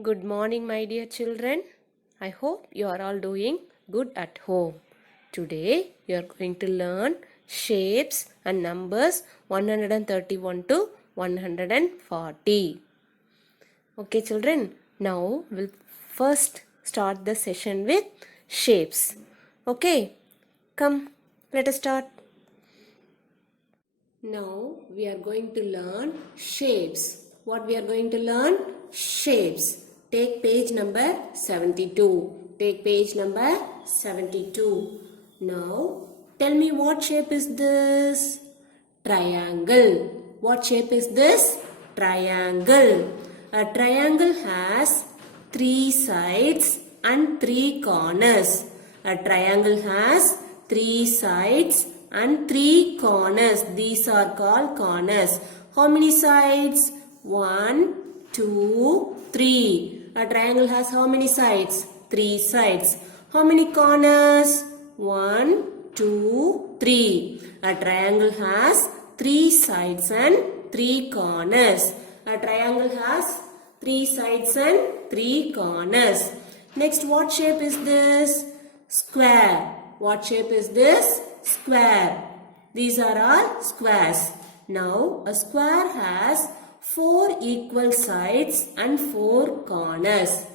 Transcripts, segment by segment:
Good morning, my dear children. I hope you are all doing good at home. Today, you are going to learn shapes and numbers 131 to 140. Okay, children. Now, we'll first start the session with shapes. Okay, come, let us start. Now, we are going to learn shapes. What we are going to learn? Shapes. Take page number 72. Take page number 72. Now, tell me what shape is this? Triangle. What shape is this? Triangle. A triangle has 3 sides and 3 corners. A triangle has 3 sides and 3 corners. These are called corners. How many sides? 1, 2, 3. A triangle has how many sides? 3 sides. How many corners? 1, 2, 3. A triangle has 3 sides and 3 corners. A triangle has 3 sides and 3 corners. Next, what shape is this? Square. What shape is this? Square. These are all squares. Now, a square has 4 equal sides and 4 corners.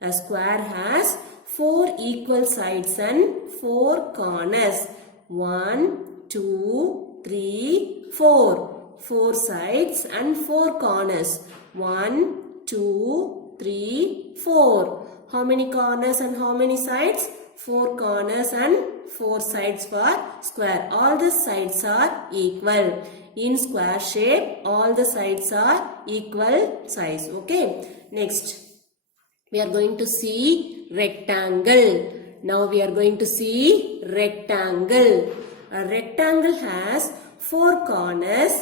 A square has 4 equal sides and 4 corners. 1, 2, 3, 4. 4 sides and 4 corners. 1, 2, 3, 4. How many corners and how many sides? 4 corners and 4 sides for square. All the sides are equal. In square shape, all the sides are equal size. Okay. Next, we are going to see rectangle. Now we are going to see rectangle. A rectangle has 4 corners,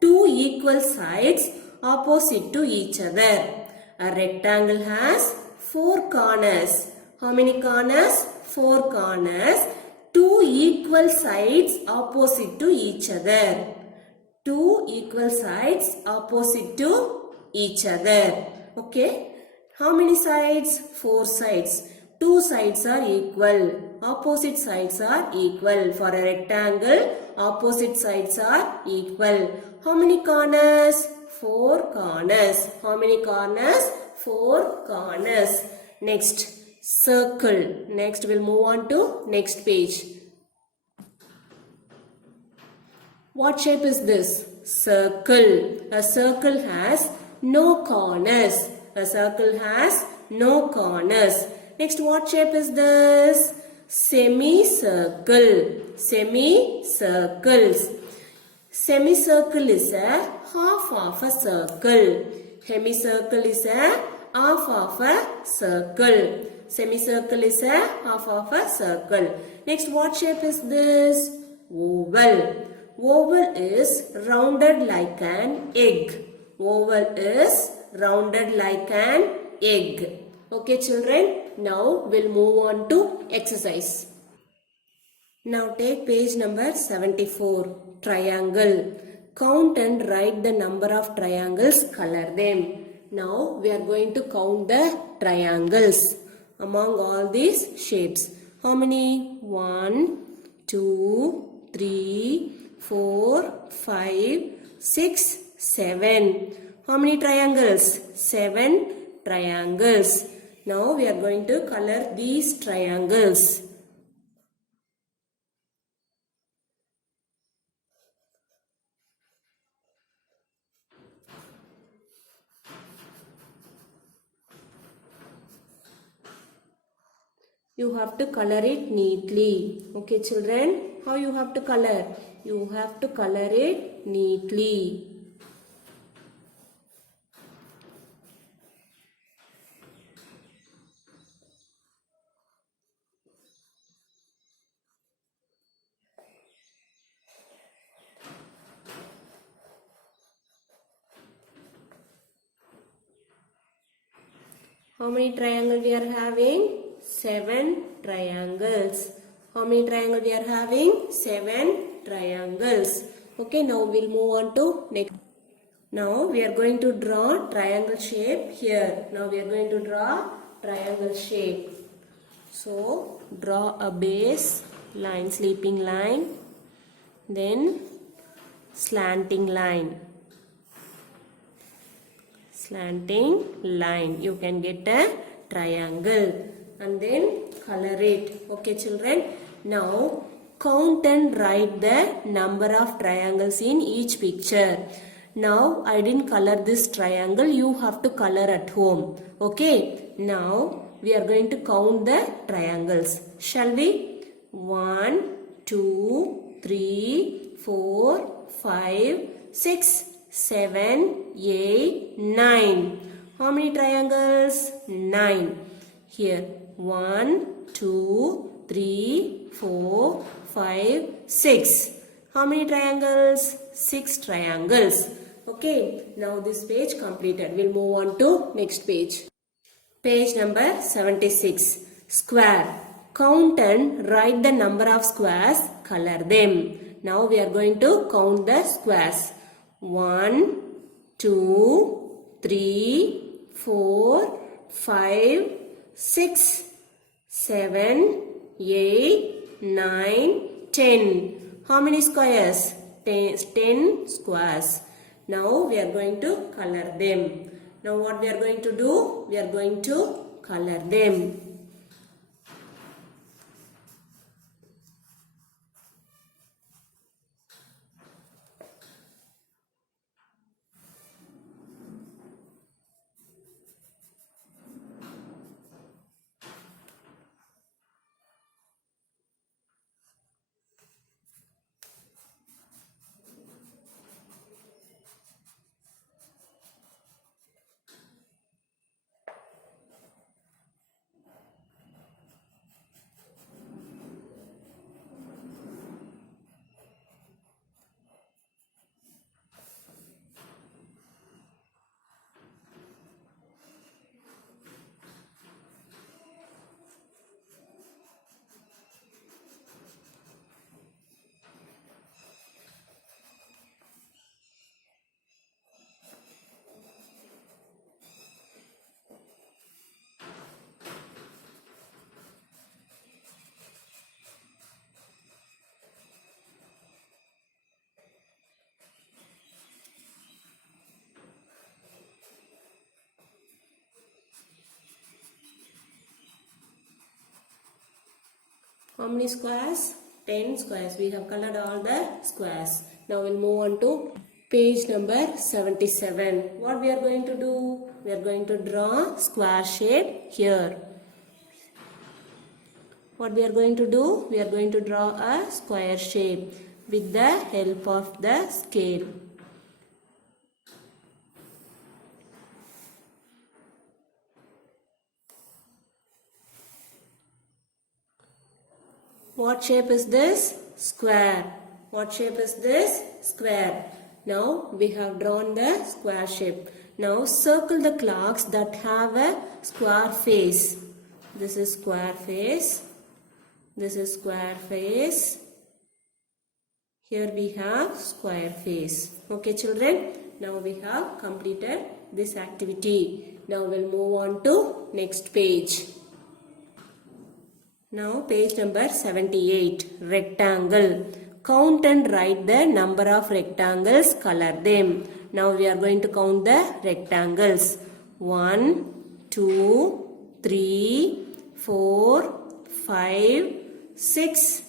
2 equal sides opposite to each other. A rectangle has 4 corners. How many corners? 4 corners. 2 equal sides opposite to each other. 2 equal sides opposite to each other. Okay. How many sides? 4 sides. 2 sides are equal. Opposite sides are equal. For a rectangle, opposite sides are equal. How many corners? 4 corners. How many corners? 4 corners. Next, circle. Next, we'll move on to next page. What shape is this? Circle. A circle has no corners. A circle has no corners. Next, what shape is this? Semicircle. Semicircles. Semicircle is a half of a circle. Hemicircle is a half of a circle. Semicircle is a half of a circle. Next, what shape is this? Oval. Oval is rounded like an egg. Oval is rounded like an egg. Okay, children. Now, we'll move on to exercise. Now, take page number 74. Triangle. Count and write the number of triangles. Color them. Now, we are going to count the triangles among all these shapes. How many? 1, 2, 3, 4, 5, 6, 7. How many triangles? 7 triangles. Now we are going to color these triangles. You have to color it neatly. Okay, children? How you have to color? You have to color it neatly. How many triangles we are having? 7 triangles. How many triangles we are having? 7 triangles. Okay, now we'll move on to next. Now we are going to draw triangle shape here. Now we are going to draw triangle shape. So draw a base line, sleeping line, then slanting line. Slanting line. You can get a triangle and then color it. Okay children. Now count and write the number of triangles in each picture. Now I didn't color this triangle. You have to color at home. Okay. Now we are going to count the triangles. Shall we? 1, 2, 3, 4, 5, 6, 7, 8, 9. How many triangles? 9. Here 1, 2, 3, 4, 5, 6. How many triangles? 6 triangles. Okay, now this page completed. We'll move on to next page. Page number 76. Square. Count and write the number of squares. Color them. Now we are going to count the squares. 1, 2, 3, 4, 5, 6, 7, 8, 9, 10. How many squares? 10 squares. Now we are going to color them. Now what we are going to do? We are going to color them. How many squares? 10 squares. We have colored all the squares. Now we'll move on to page number 77. What we are going to do? We are going to draw square shape here. What we are going to do? We are going to draw a square shape with the help of the scale. What shape is this? Square. What shape is this? Square. Now we have drawn the square shape. Now circle the clocks that have a square face. This is square face. This is square face. Here we have square face. Okay children. Now we have completed this activity. Now we'll move on to next page. Now page number 78. Rectangle. Count and write the number of rectangles. Color them. Now we are going to count the rectangles. 1, 2, 3, 4, 5, 6,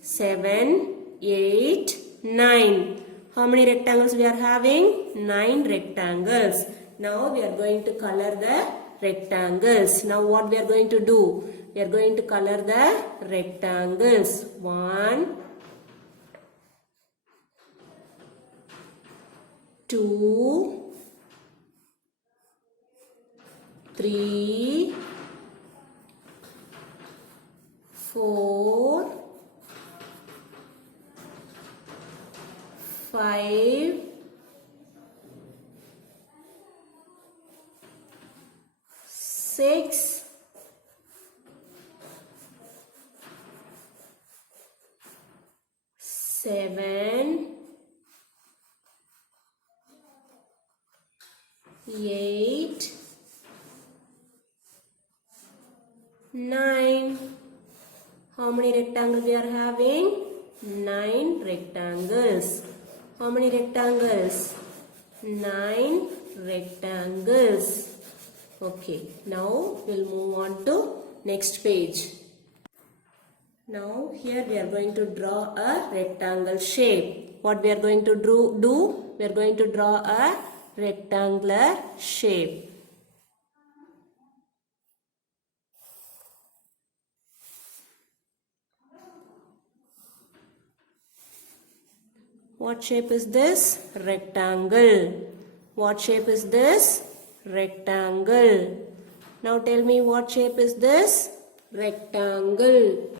7, 8, 9. How many rectangles we are having? 9 rectangles. Now we are going to color the rectangles. Now what we are going to do? We are going to color the rectangles. 1, 2, 3, 4, 5, 6, 7, 8, 9. How many rectangles we are having? 9 rectangles. How many rectangles? 9 rectangles. Okay, now we'll move on to next page. Now here we are going to draw a rectangle shape. What we are going to do? We are going to draw a rectangular shape. What shape is this? Rectangle. What shape is this? Rectangle. Now tell me, what shape is this? Rectangle.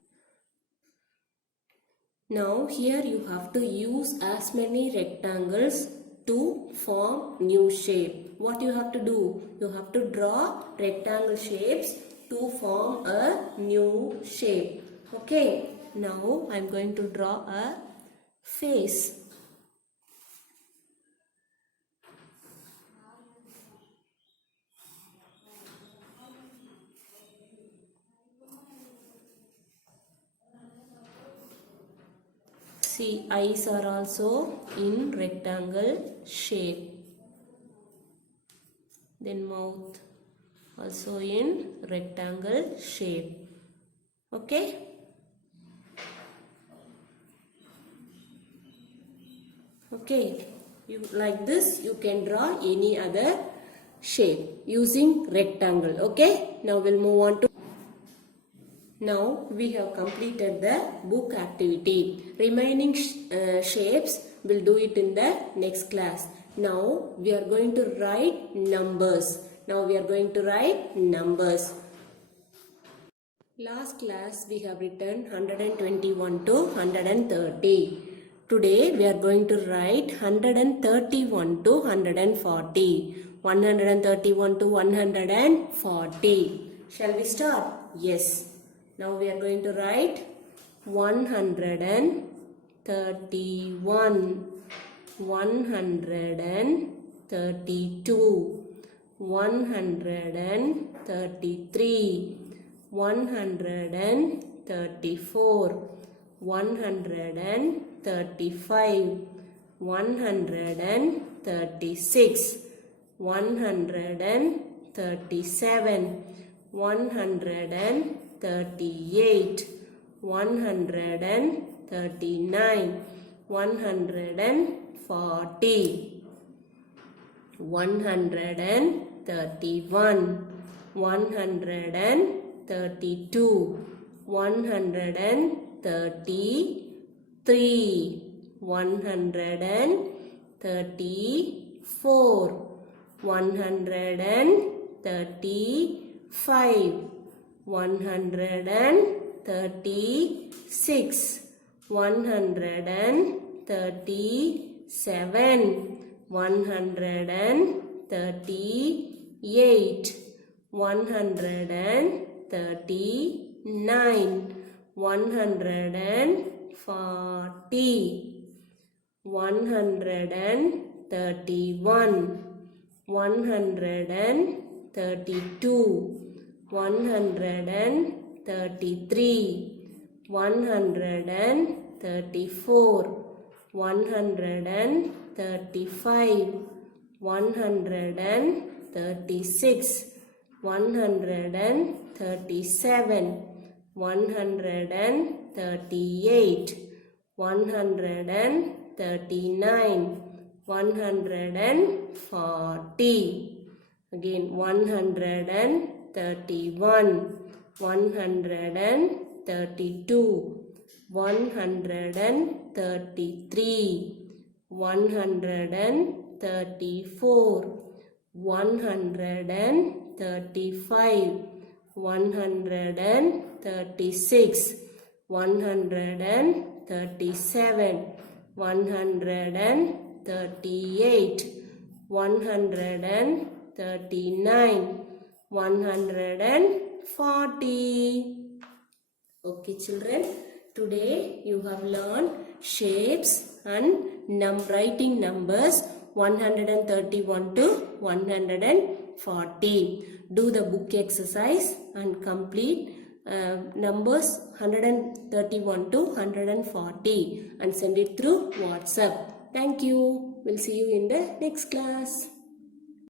Now here you have to use as many rectangles to form new shape. What you have to do? You have to draw rectangle shapes to form a new shape. Okay. Now I am going to draw a face. See, eyes are also in rectangle shape. Then mouth also in rectangle shape. Okay. Okay. Like this you can draw any other shape using rectangle. Okay. Now we'll move on to. Now we have completed the book activity. Remaining shapes we'll do it in the next class. Now we are going to write numbers. Last class we have written 121 to 130. Today we are going to write 131 to 140. 131 to 140. Shall we start? Yes. Now we are going to write 131, 132, 133, 134, 135, 136, 137, 138, 139, 140, 131, 132, 133, 134, 135, 136, 137, 138, 139, 140, 131, 132, 133, 134, 135, 136, 137, 138, 139, 140. Again 131, 132, 133, 134, 135, 136, 137, 138, 139, 140. Okay children, today you have learned shapes and writing numbers 131 to 140. Do the book exercise and complete numbers 131 to 140 and send it through WhatsApp. Thank you. We'll see you in the next class.